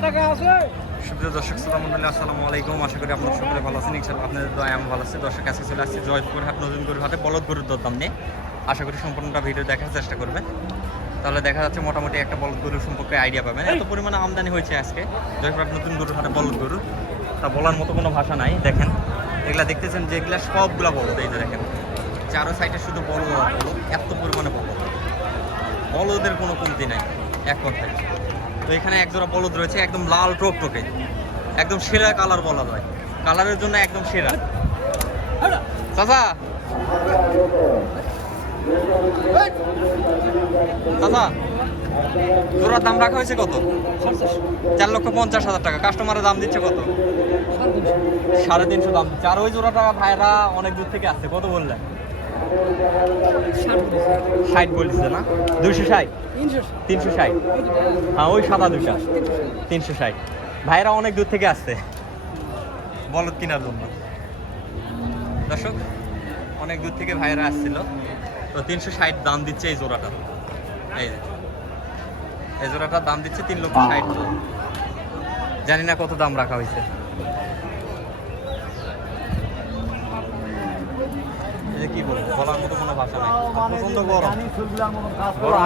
সুপ্রিয় দর্শক শ্রোতা মন্ডলী, আসসালামু আলাইকুম। আশা করি আপনারা সকলে ভালো আছেন। ইনশাআল্লাহ আপনাদের দোয়ায় আমি ভালো আছি। দর্শক আজকে চলে আসছি জয়পুর হাট নতুন গরুর হাটে বলদ গরুর দরদাম নিয়ে। আশা করি সম্পূর্ণটা ভিডিও দেখার চেষ্টা করবেন, তাহলে দেখা যাচ্ছে মোটামুটি একটা বলদ গরুর সম্পর্কে আইডিয়া পাবেন। এত পরিমাণে আমদানি হয়েছে আজকে জয়পুর হাট নতুন গরুর হাটে বলদ গরু, তা বলার মতো কোনো ভাষা নাই। দেখেন এগুলা দেখতেছেন যেগুলা সবগুলা বলদ, এই যে দেখেন চারো সাইডে শুধু বলদ বলদ, এত পরিমাণে বলদ, বলদের কোনো কমতি নাই এক কথায়। তো এখানে একজোড়া বলদ রয়েছে একদম লাল টকটকে, একদম সেরা কালার বলা যায়, কালারের জন্য একদম সেরা। চাচা চাচা জোড়ার দাম রাখা হয়েছে কত? 4,50,000 টাকা। কাস্টমারের দাম দিচ্ছে কত? 350 দাম দিচ্ছে। আর ওই জোড়াটা ভাইরা অনেক দূর থেকে আসছে, কত বললেন? 60 বলছে না? 260 360। হ্যাঁ ওই সাদা দুইটা 360। ভাইরা অনেক দূর থেকে আসছে বলদ কেনার জন্য। দর্শক অনেক দূর থেকে ভাইরা আসছিল, তো 360 দাম দিচ্ছে এই জোড়াটা। এই জোড়াটার দাম দিচ্ছে 3,60,000। জানি না কত দাম রাখা হয়েছে। কি বলবো, বলার মতো কোনো ভাষা নাই। প্রচন্ড গরম,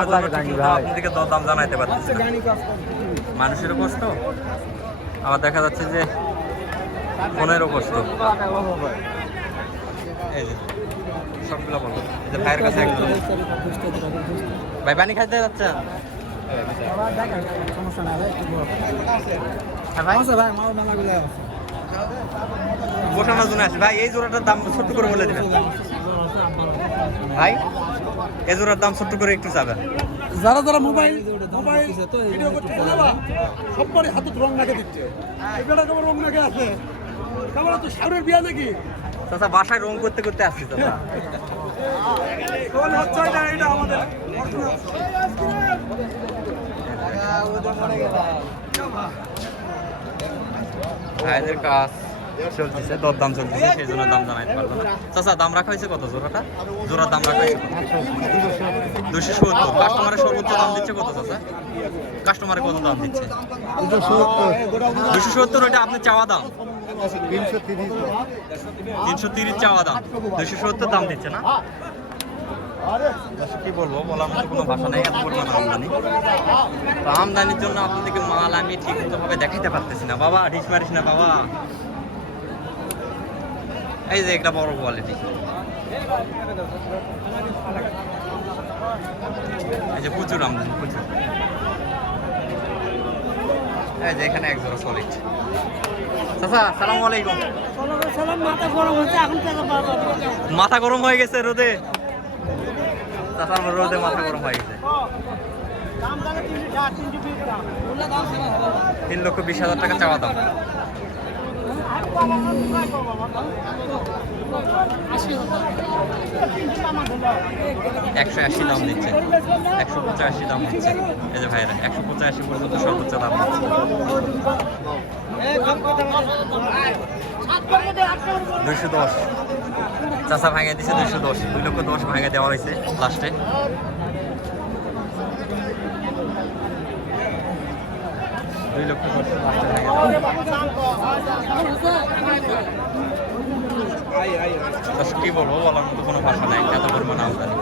আপনাদেরকে দাম জানাইতে পারতেছি না। মানুষেরও কষ্ট, আবার দেখা যাচ্ছে যে ফোনেরও কষ্ট। এই যে সবগুলো বলবো, যে ভাইয়ের কাছে একদম ভাই পানি খাইতে যাচ্ছেন? বসানোর জন্য আছে ভাই। এই জোড়াটার দাম ছোট্ট করে বলে দেবেন ভাই, এই জোড়ার দাম ছোট্ট করে একটু চাবেন। যারা যারা মোবাইল ভিডিও করতে না, সবারই হাতে রং লাগে দিচ্ছে। এটা কেমন রং লাগে আছে? কেমন তো শাড়ির বিয়া নাকি? চাচা বাসায় রং করতে করতে আসছি চাচা। হচ্ছে না, এটা আমাদের ভাইদের কাজ চলতেছে, দরদাম চলতেছে, সেই জন্য দাম জানাইতে পারবো না। চাচা দাম রাখা হয়েছে কত জোড়াটা? জোড়ার দাম রাখা হয়েছে 270। কাস্টমারের সর্বোচ্চ দাম দিচ্ছে কত চাচা? কাস্টমারে কত দাম দিচ্ছে? 270। ওইটা আপনি চাওয়া দাম 330 চাওয়া দাম, 270 দাম দিচ্ছে না? কি বলবো, বলার মতো কোনো ভাষা নেই। এত পরিমাণ আমদানি, তো আমদানির জন্য আপনাদেরকে মাল আমি ঠিক মতোভাবে দেখাইতে পারতেছি না। বাবা ঢিস মারিস না বাবা। এই যে একটা বড় কোয়ালিটি, এই যে প্রচুর আমদানি, প্রচুর। এই যে এখানে এক জোড়া সলিড। চাচা সালাম আলাইকুম। মাথা গরম হয়ে গেছে রোদে, চাচার রোদে মাথা গরম হয়ে গেছে। 3,20,000 টাকা চাওয়া দাম। 180 দাম দিচ্ছে, 185 দাম দিচ্ছে। এই যে ভাইরা 185 পর্যন্ত সর্বোচ্চ দাম দিচ্ছে। 210 চাচা ভাঙে দিচ্ছে, 210, 2,10,000 ভাঙে দেওয়া হয়েছে লাস্টে। কি বলবো, বলার মতো কোনো ভাষা নাই, এত পরিমাণ আমদানি।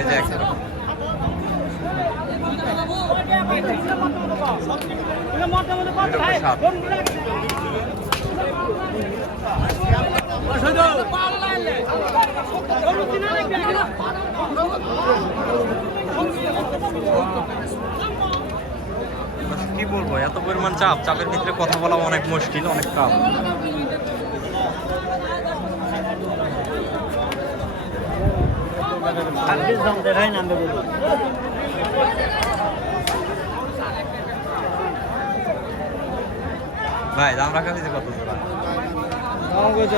এই যে কি বলবো, এত পরিমাণ চাপ, চাপের ভিতরে কথা বলা অনেক মুশকিল, অনেক চাপ। ভাই দাম রাখা হয়েছে কত জোড়া?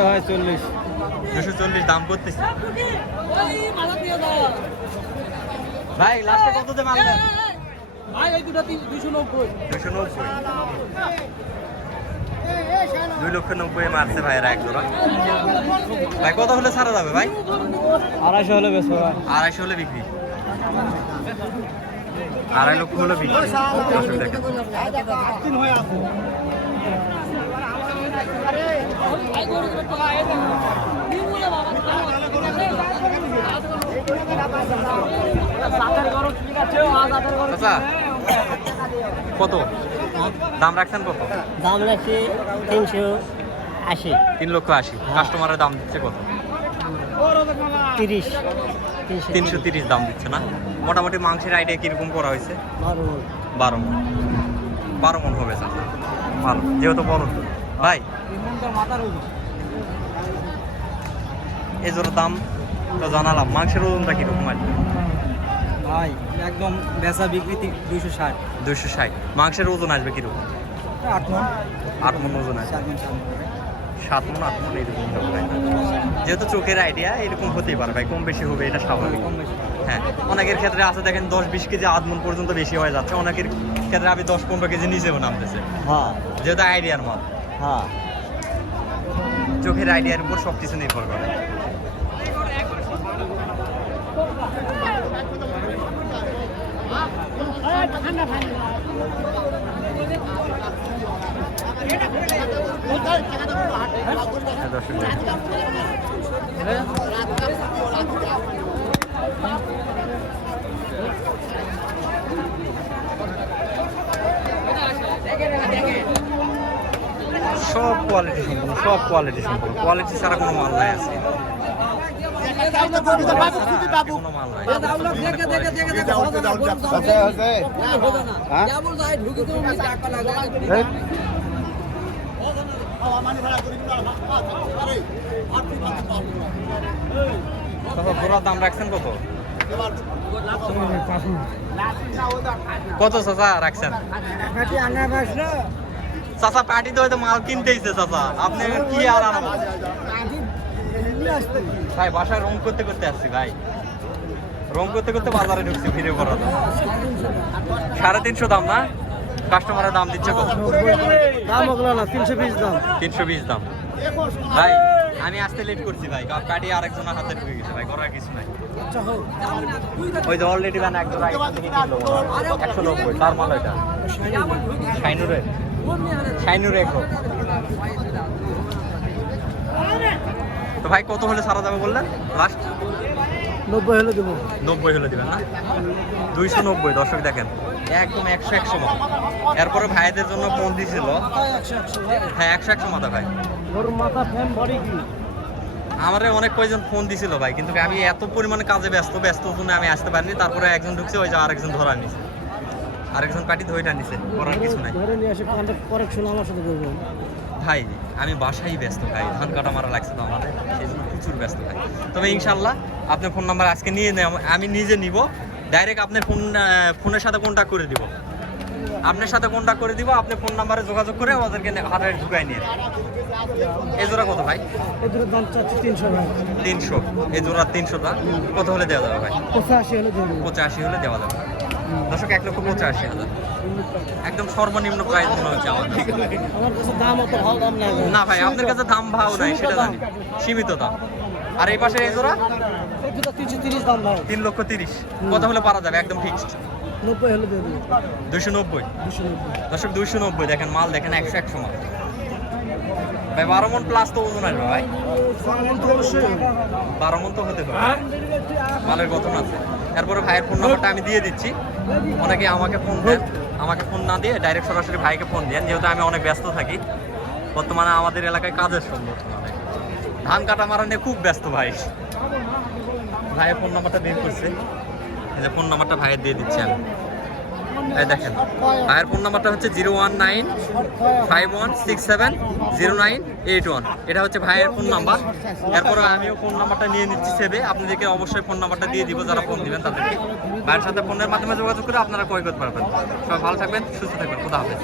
হয় 40। 240 দাম করতেছি ভাই। লাস্টে কত দিয়ে মারলেন ভাই? এই দুটো 290। 2,90,000 মারছে ভাইয়েরা এক জোড়া। ভাই কত হলে ছাড়া যাবে ভাই? 250 হলে বেশ। 250 হলে বিক্রি। 2.5 লক্ষ হলো বিক্রি। দর্শক দেখেন চাচা কত দাম রাখছেন? কত দাম রাখছি 380। 3,80,000। কাস্টমারের দাম দিচ্ছে কত? 30। 330 দাম দিচ্ছে না? মোটামুটি মাংসের আইডিয়া কিরকম করা হয়েছে? 12 মণ। 12 মণ হবে চাচা, ভালো যেহেতু বড় তো। ভাই এই জোড়ার দাম তো জানালাম, মাংসের ওজনটা কিরকম আসবে? ভাই একদম বেচা বিক্রি 260। 260। মাংসের ওজন আসবে কিরকম? 8 মণ। 8 মণ ওজন আসবে। 7 মণ 8 মণ এরকম হবে ভাই। যেহেতু চোখের আইডিয়া এরকম হতেই পারে ভাই, কম বেশি হবে এটা স্বাভাবিক। হ্যাঁ, অনেকের ক্ষেত্রে আছে দেখেন 10-20 কেজি 8 মণ পর্যন্ত বেশি হয়ে যাচ্ছে, অনেকের ক্ষেত্রে আমি 10-15 কেজি নিচেও নামতেছে। হ্যাঁ যেহেতু আইডিয়ার মাল, হ্যাঁ। চোখের আইডিয়ার উপর সব কিছু নির্ভর করে। দর্শক সব কোয়ালিটি সম্পূর্ণ, সব কোয়ালিটি সম্পূর্ণ। কোয়ালিটি ছাড়া কোনো মাল নাই আছে, কোনো মাল নাই। ঘোড়ার দাম রাখছেন কত? কত চাচা রাখছেন? চাচা পার্টি তো হয়তো মাল কিনতেইছে চাচা, আপনি কি আর আনাবো ভাই? বাসায় রং করতে করতে আসছি ভাই, রং করতে করতে বাজারে ঢুকছি, ফিরে পড়া দাম 350 দাম না? কাস্টমারের দাম দিচ্ছে কত? দাম ওগুলো না, 320 দাম। 320 দাম। ভাই আমি আসতে লেট করছি ভাই, কাটি আরেকজনের হাতে ঢুকে গেছে ভাই, করার কিছু নাই। ওই যে অলরেডি ব্যান একজন আগে থেকে কিনলো 190, তার মাল এটা শাইনুরের, শাইনুর এগ্রো। তো ভাই কত হলে সারা যাবে বললেন লাস্ট? 90 হলে দেবো। 90 হলে দিবেন না? 290। দর্শক দেখেন একদম 100 মতো। এরপরে ভাইদের জন্য ফোন দিছিল, হ্যাঁ 100 মাথা ভাই। ওর মাথা ফ্যান বডি কি? আমারে অনেক কয়জন ফোন দিছিল ভাই, কিন্তু আমি এত পরিমাণে কাজে ব্যস্ত জন্য আমি আসতে পারিনি। তারপরে একজন ঢুকছে, ওই যে আরেকজন ধরা নিছে, আরেকজন পার্টি ধইটা নিছে, করার কিছু নাই ধরে নিয়ে এসে কারেকশন আমার সাথে করবো ভাই। আমি বাসায় ব্যস্ত ভাই, ধান কাটা মারা লাগছে তো আমাদের, সেই জন্য প্রচুর ব্যস্ত ভাই। তবে ইনশাল্লাহ আপনার ফোন নাম্বার আজকে নিয়ে আমি নিজে নিব, ডাইরেক্ট আপনার ফোনের সাথে কন্ট্যাক্ট করে দিব, আপনার সাথে কন্ট্যাক্ট করে দিব। আপনি ফোন নাম্বারে যোগাযোগ করে আমাদেরকে হাতে ঢুকাই নিয়ে। এই জোড়া কত ভাই? এদের দাম চাচ্ছি 300 টাকা। 300। এই জোড়া 300 টাকা। কত হলে দেওয়া যাবে ভাই? 85 হলে দেবো। 85 হলে দেওয়া যাবে। দর্শক 1,85,000 একদম সর্বনিম্ন প্রাইস মনে হচ্ছে আমার কাছে। আমার কাছে দাম অত ভালো দাম নাই না ভাই, আপনার কাছে দাম ভাও নাই সেটা জানি, সীমিত দাম। আর এই পাশে এই জোড়া 330 দাম ভাই। 3,30,000। কত হলে পারা যাবে একদম ফিক্সড? 90 হলে দেবো। 290। 290। দর্শক 290। দেখেন মাল দেখেন 100 মাল ভাই। 12 মণ প্লাস তো ওজন আসবে ভাই, 12 মণ তো হতে হবে, মালের গঠন আছে। এরপরে ভাইয়ের ফোন নাম্বারটা আমি দিয়ে দিচ্ছি, অনেকে আমাকে ফোন দেন, আমাকে ফোন না দিয়ে ডাইরেক্ট সরাসরি ভাইকে ফোন দেন, যেহেতু আমি অনেক ব্যস্ত থাকি বর্তমানে। আমাদের এলাকায় কাজের সম্ভব মানে ধান কাটা মারা নিয়ে খুব ব্যস্ত ভাই। ভাইয়ের ফোন নাম্বারটা বের করছে, এই যে ফোন নাম্বারটা ভাইয়ের দিয়ে দিচ্ছি আমি। এই দেখেন ভাইয়ের ফোন নাম্বারটা হচ্ছে 01951670981। এটা হচ্ছে ভাইয়ের ফোন নাম্বার। এরপরে আমিও ফোন নাম্বারটা নিয়ে নিচ্ছি সেভে, আপনাদেরকে অবশ্যই ফোন নাম্বারটা দিয়ে দিব যারা ফোন দিবেন তাদেরকে। ভাইয়ের সাথে ফোনের মাধ্যমে যোগাযোগ করে আপনারা ক্রয় করতে পারবেন। সবাই ভালো থাকবেন, সুস্থ থাকবেন, খোদা হাফেজ।